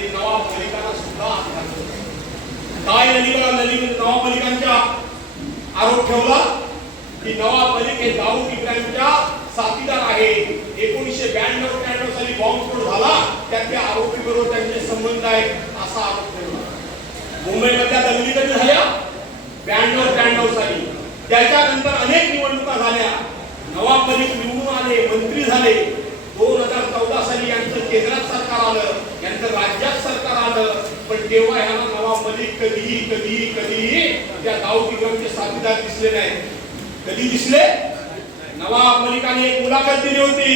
आणि नवाब मलिकांना सुद्धा काय नवाब मलिकांच्या आरोप ठेवला की नवाब मलिक हे दाऊद इब्राहिमच्या साथीदार आहे. 1992-93 साली बॉम्बस्फोट झाला, त्या आरोपी बरोबर त्यांचे संबंध आहेत असा आरोप ठेवला. मुंबईमधल्या दंगली कधी झाल्या? 92-93 साली. त्याच्यानंतर अनेक निवडणुका झाल्या. नवाब मलिक निवडून आले, मंत्री झाले. 2014 साली यांचं केंद्रात सरकार आलं, यांचं राज्यात सरकार आलं. पण तेव्हा ह्याला नवाब मलिक कधीही त्या दाऊद इब्राहिमचे साथीदार दिसले नाही. कधी दिसले? नवाब मलिकाने एक मुलाखत दिली होती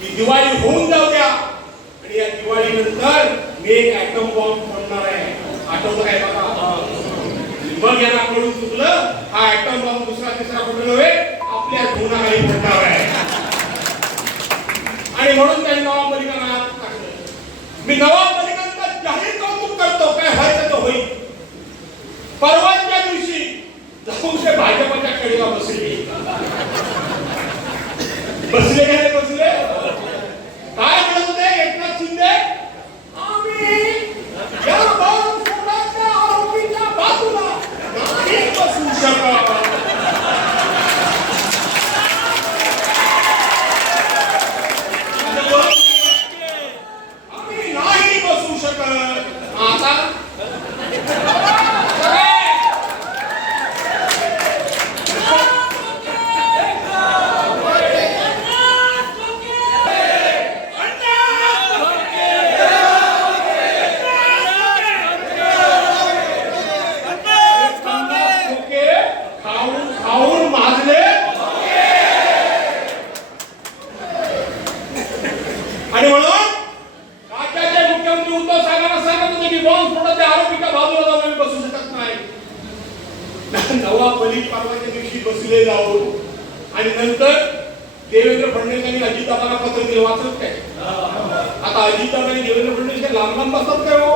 की दिवाळी होऊन जाऊ द्या आणि या दिवाळीनंतर मी एक ॲटम बॉम्ब फोडणार आहे. आठवतं काय बघा? मग यांना कळून चुकलं, हा ॲटम बॉम्ब दुसरा तिसरा कुठे नव्हे, आपल्या धुनाखाली फोडणार आहे. आणि म्हणून त्यांनी नवाब मलिकांना हात टाकलं. मी नवाब मलिकांचं जाहीर कौतुक करतो, काय व्हायचं तर होईल. परवाच्या दिवशी जाऊन ते भाजपच्या कडेला बसले काय म्हणत होते एकनाथ शिंदे? आम्ही या बॉम्बस्फोटाच्या आरोपीच्या बाजूला नाही बसू शकत. आम्ही नाही बसू शकत. आता आणि म्हणून राज्याचे मुख्यमंत्री उद्धव साहेबांना सांगत होते की बॉम्बस्फोटाच्या आरोपीच्या बाजूला जाऊन आम्ही बसू शकत नाही. नवाब मलिक परवाच्या दिवशी बसले जाऊन आणि नंतर देवेंद्र फडणवीस यांनी अजितदादांना पत्र दिलं. वाचत काय? आता अजितदादांनी देवेंद्र फडणवीस लांब लांब बसतात काय हो?